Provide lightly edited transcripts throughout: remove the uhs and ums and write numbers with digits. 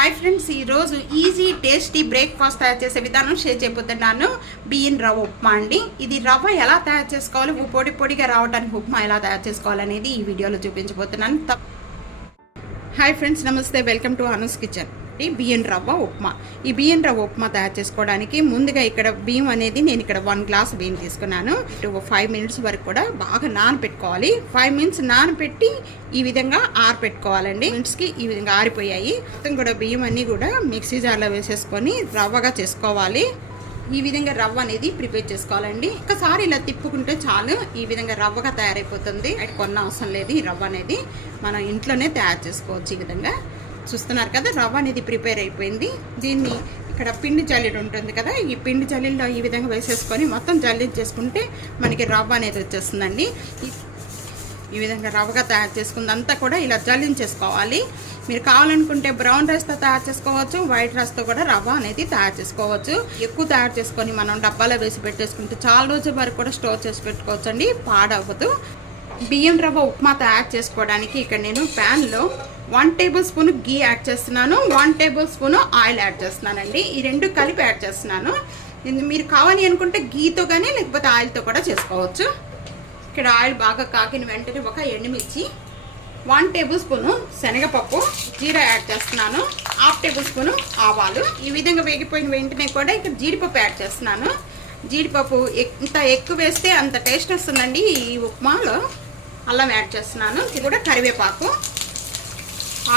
Hi friends, ఈరోజు easy tasty breakfast తయారు చేసే విధానం షేర్ చేయబోతున్నాను. బియ్యం రవ్వ ఉప్మా అండి. ఇది రవ్వ ఎలా తయారు చేసుకోవాలి, పొడి పొడిగా రావడానికి ఉప్మా ఎలా తయారు చేసుకోవాలనేది ఈ వీడియోలో చూపించబోతున్నాను. హాయ్ ఫ్రెండ్స్, నమస్తే, వెల్కమ్ టు అనూస్ కిచెన్. బియ్యం రవ్వ ఉప్మా. ఈ బియ్యం రవ్వ ఉప్మా తయారు చేసుకోవడానికి ముందుగా ఇక్కడ బియ్యం అనేది నేను ఇక్కడ 1 గ్లాస్ బియ్యం తీసుకున్నాను. 5 మినిట్స్ వరకు కూడా బాగా నానపెట్టుకోవాలి. 5 మినిట్స్ నానపెట్టి ఈ విధంగా ఆరపెట్టుకోవాలండి. మినిట్స్కి ఈ విధంగా ఆరిపోయాయి. మొత్తం కూడా బియ్యం అన్నీ కూడా మిక్సీ జార్లో వేసేసుకొని రవ్వగా చేసుకోవాలి. ఈ విధంగా రవ్వ అనేది ప్రిపేర్ చేసుకోవాలండి. ఒకసారి ఇలా తిప్పుకుంటే చాలు, ఈ విధంగా రవ్వగా తయారైపోతుంది. అది కొన్న అవసరం లేదు. ఈ రవ్వ అనేది మనం ఇంట్లోనే తయారు చేసుకోవచ్చు. ఈ విధంగా చూస్తున్నారు కదా, రవ్వ అనేది ప్రిపేర్ అయిపోయింది. దీన్ని ఇక్కడ పిండి జల్లెడ ఉంటుంది కదా, ఈ పిండి జల్లెడలో ఈ విధంగా వేసేసుకొని మొత్తం జల్లించేసుకుంటే మనకి రవ్వ అనేది వచ్చేస్తుందండి. ఈ విధంగా రవ్వగా తయారు చేసుకుందంతా కూడా ఇలా జల్లించేసుకోవాలి. మీరు కావాలనుకుంటే బ్రౌన్ రైస్తో తయారు చేసుకోవచ్చు, వైట్ రైస్తో కూడా రవ్వ అనేది తయారు చేసుకోవచ్చు. ఎక్కువ తయారు చేసుకొని మనం డబ్బాలో వేసి పెట్టేసుకుంటే చాలా రోజుల వరకు కూడా స్టోర్ చేసి పెట్టుకోవచ్చు అండి, పాడవ్వదు. బియ్యం రవ్వ ఉప్మా తయారు చేసుకోవడానికి ఇక్కడ నేను ప్యాన్లో 1 టేబుల్ స్పూన్ గీ యాడ్ చేస్తున్నాను, 1 టేబుల్ స్పూన్ ఆయిల్ యాడ్ చేస్తున్నానండి. ఈ రెండు కలిపి యాడ్ చేస్తున్నాను. మీరు కావాలి అనుకుంటే గీతో కానీ లేకపోతే ఆయిల్తో కూడా చేసుకోవచ్చు. ఇక్కడ ఆయిల్ బాగా కాకిన వెంటనే ఒక ఎండుమిర్చి, 1 టేబుల్ స్పూన్ శనగపప్పు, జీరా యాడ్ చేస్తున్నాను, 1/2 టేబుల్ స్పూన్ ఆవాలు. ఈ విధంగా వేగిపోయిన వెంటనే కూడా ఇక్కడ జీడిపప్పు యాడ్ చేస్తున్నాను. జీడిపప్పు ఎంత ఎక్కువ వేస్తే అంత టేస్ట్ వస్తుందండి ఈ ఉప్మాలో. అల్లం యాడ్ చేస్తున్నాను. ఇది కూడా కరివేపాకు,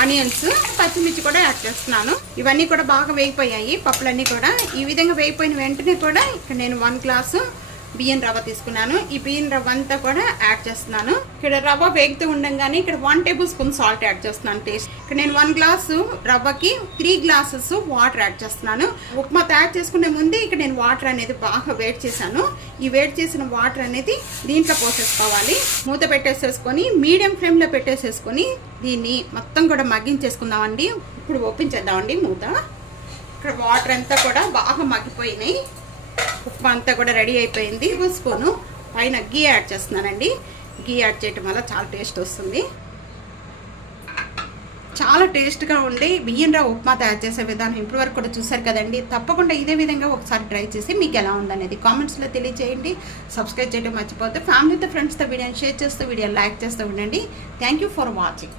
ఆనియన్స్, పచ్చిమిర్చి కూడా యాడ్ చేస్తున్నాను. ఇవన్నీ కూడా బాగా వేగిపోయాయి పప్పులన్నీ కూడా. ఈ విధంగా వేగిపోయిన వెంటనే కూడా ఇక్కడ నేను 1 గ్లాసు బియ్యం రవ్వ తీసుకున్నాను. ఈ బియ్యం రవ్వ అంతా కూడా యాడ్ చేస్తున్నాను. ఇక్కడ రవ్వ వేగుతూ ఉండగానే ఇక్కడ 1 టేబుల్ స్పూన్ సాల్ట్ యాడ్ చేస్తున్నాను టేస్ట్. ఇక్కడ నేను 1 గ్లాసు రవ్వకి 3 గ్లాసెస్ వాటర్ యాడ్ చేస్తున్నాను. ఉప్మా తయారు చేసుకునే ముందే ఇక్కడ నేను వాటర్ అనేది బాగా వేడి చేశాను. ఈ వేడి చేసిన వాటర్ అనేది దీంట్లో పోసేసుకోవాలి. మూత పెట్టేసేసుకొని మీడియం ఫ్లేమ్లో పెట్టేసేసుకొని దీన్ని మొత్తం కూడా మగ్గించేసుకుందామండి. ఇప్పుడు ఓపెన్ చేద్దామండి మూత. ఇక్కడ వాటర్ అంతా కూడా బాగా మగ్గిపోయినాయి. ఉప్మా అంతా కూడా రెడీ అయిపోయింది. 1 స్పూను పైన గీ యాడ్ చేస్తున్నానండి. గీ యాడ్ చేయటం వల్ల చాలా టేస్ట్ వస్తుంది. చాలా టేస్ట్గా ఉండే బియ్యం రవ్వ ఉప్మా తయారు చేసే విధానం ఇప్పటి వరకు కూడా చూసారు కదండి. తప్పకుండా ఇదే విధంగా ఒకసారి ట్రై చేసి మీకు ఎలా ఉందనేది కామెంట్స్లో తెలియజేయండి. సబ్స్క్రైబ్ చేయడం మర్చిపోతే ఫ్యామిలీతో ఫ్రెండ్స్తో వీడియోని షేర్ చేస్తూ వీడియోని లైక్ చేస్తూ ఉండండి. Thank you for watching.